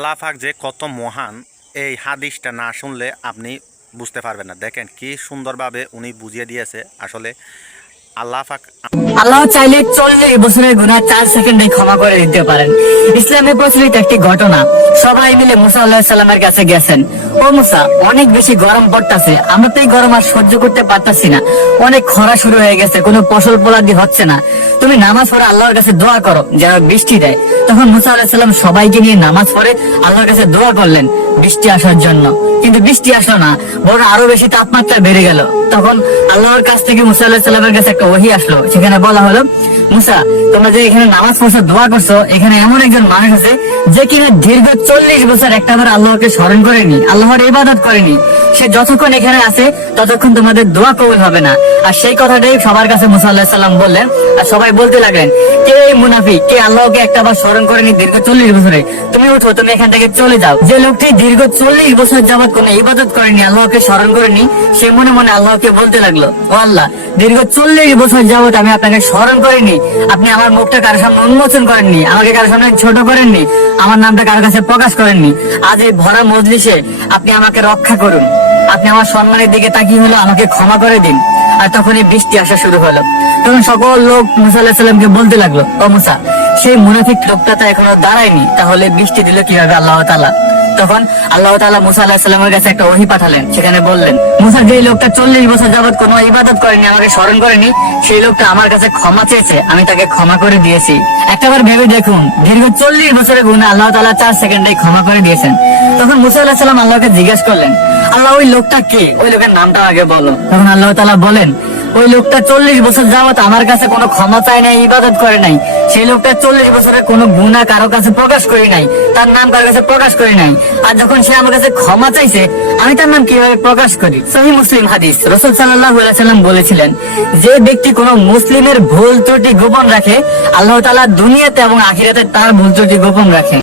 আল্লাহাক যে কত মহান, এই হাদিসটা না শুনলে আপনি বুঝতে পারবেন না। দেখেন কি সুন্দরভাবে উনি বুঝিয়ে দিয়েছে। আসলে আল্লাহাক আল্লাহ চাইলে চল্লিশ বছরের গুণা চার সেকেন্ডে ক্ষমা করে দিতে পারেন। ইসলামে প্রচলিত একটি ঘটনা। সবাই মিলে মুসা আল্লাহ সাল্লামের কাছে গেছেন। ও মুসা, অনেক বেশি গরম পড়তেছে। আমরা তো এই গরম আর সহ্য করতে পারতাছি না। অনেক খরা শুরু হয়ে গেছে, কোনো ফসল পোলাদি হচ্ছে না। তুমি নামাজ পড়ে আল্লাহর কাছে দোয়া করো, যেন বৃষ্টি দেয়। তখন মুসা আল্লাহ সাল্লাম সবাইকে নিয়ে নামাজ পড়ে আল্লাহর কাছে দোয়া করলেন। বৃষ্টি আসার জন্য। কিন্তু বৃষ্টি আসলো না, বরং আরও বেশি তাপমাত্রা বেড়ে গেল। তখন আল্লাহর কাছ থেকে মুসা আল্লাহ সাল্লামের কাছে একটা ওহি আসলো। সেখানে বলা হলো, মুসা, তোমরা যে এখানে নামাজ পড়ছো, দোয়া করছ, এখানে এমন একজন মানুষ আছে, যে কিনা দীর্ঘ চল্লিশ বছর একটা আল্লাহকে স্মরণ করেনি, আল্লাহর ইবাদত করেনি। সে যতক্ষণ এখানে আছে, ততক্ষণ তোমাদের দোয়া কবুল হবে না। আর সেই কথাটাই সবার কাছে মুসা আল্লাহ সাল্লাম বললেন। আর সবাই বলতে লাগলেন, কে মুনাফি কে আল্লাহকে একটা বার স্মরণ করেনি দীর্ঘ চল্লিশ বছরে? তুমি উঠো, তুমি এখান থেকে চলে যাও। যে লোকটি দীর্ঘ চল্লিশ বছর যাবৎ কোনো ইবাদত করেনি, আল্লাহকে স্মরণ করেনি, সে মনে মনে আল্লাহকে বলতে লাগল, ও আল্লাহ, দীর্ঘ চল্লিশ বছর যাবৎ আমি আপনাকে স্মরণ করিনি। আপনি আমার মুখটা কারোর সামনে উন্মোচন করেননি, আমাকে কারোর সামনে ছোট করেননি, আমার নামটা কারোর কাছে প্রকাশ করেননি। আজ এই ভরা মজলিসে আপনি আমাকে রক্ষা করুন। আপনি আমার সম্মানের দিকে তাকিয়ে হলো, আমাকে ক্ষমা করে দিন। আর তখনই বৃষ্টি আসা শুরু হলো। তখন সকল লোক মুসা আল্লাহ সাল্লামকে বলতে লাগল, ও মুসা, সেই মুনাফিক লোকটা তো এখনও দাঁড়ায়নি। তাহলে বৃষ্টি দিল কীভাবে আল্লাহ তালা তখন আল্লাহ তালা মুসা আল্লাহ সাল্লামের কাছে একটা ওহি পাঠালেন। সেখানে বললেন, মুসা যে লোকটা চল্লিশ বছর যাবত কোনো ইবাদত করেনি, আমাকে স্মরণ করেনি, সেই লোকটা আমার কাছে ক্ষমা চেয়েছে, আমি তাকে ক্ষমা করে দিয়েছি। একটাবার ভেবে দেখুন, দীর্ঘ চল্লিশ বছরের গুণে আল্লাহ তালা চার সেকেন্ডে ক্ষমা করে দিয়েছেন। তখন মুসা আল্লাহ সাল্লাম আল্লাহকে জিজ্ঞেস করলেন, আল্লাহ, ওই লোকটা কে? ওই লোকের নামটা আগে বলো। তখন আল্লাহ তালা বলেন ওই লোকটা চল্লিশ বছর যাবত আমার কাছে কোনো ক্ষমা চায় নাই, ইবাদত করে নাই। সেই লোকটা চল্লিশ বছরের কোনো গুণা কারও কাছে প্রকাশ করি নাই, তার নাম কারও কাছে প্রকাশ করি নাই। আর যখন সে আমার কাছে ক্ষমা চাইছে, আমি তার নাম কীভাবে প্রকাশ করি? সহি মুসলিম হাদিস। রসুল সাল্লাম বলেছিলেন, যে ব্যক্তি কোনো মুসলিমের ভুল ত্রুটি গোপন রাখে, আল্লাহ তালা দুনিয়াতে এবং আখিরাতে তার ভুল ত্রুটি গোপন রাখে।